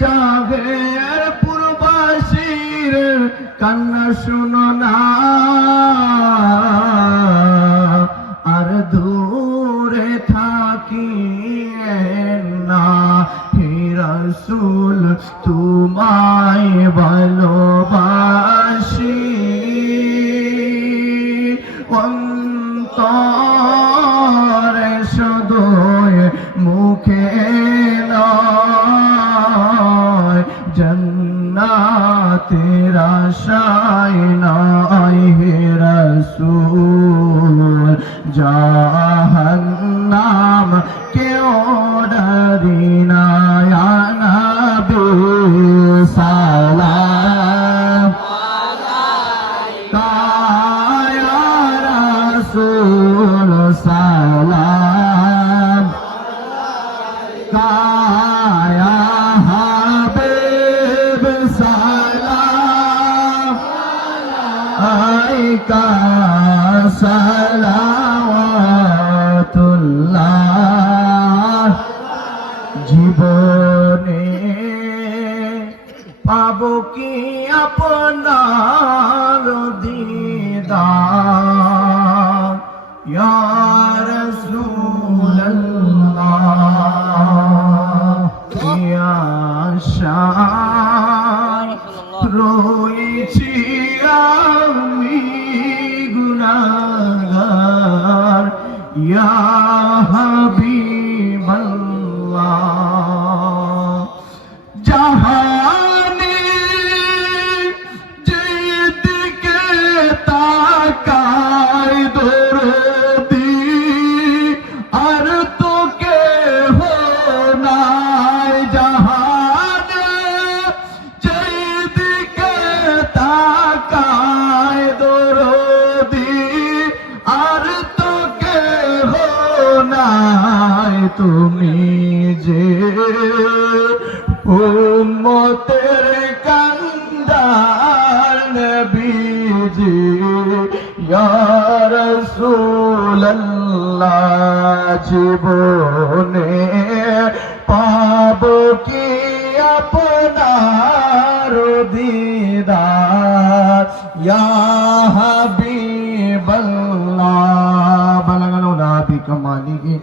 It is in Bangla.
জাগের পূর্বাসীর কান্না শুনো না আর দূরে থাকি না হে রসুল তোমায় ভালোবাসি অন্তরে আশায় নয় হে রসুল জাহান্নাম কেউ ডরি না সালাম। কায়া রসুল আইকা সালাওয়াতুল্লাহ জীবনে পাব কি আপনার দিদার? ইয়া রাসূলুল্লাহ ইয়া শাহ। ইয়া তুমি যে উম্মতের কান্দার নবীজি, ইয়া রাসূলুল্লাহ, জীবনে পাব কি আপনার দিদার? ইয়া হাবিবাল্লাহ বালাগানো নাবি কামালিহি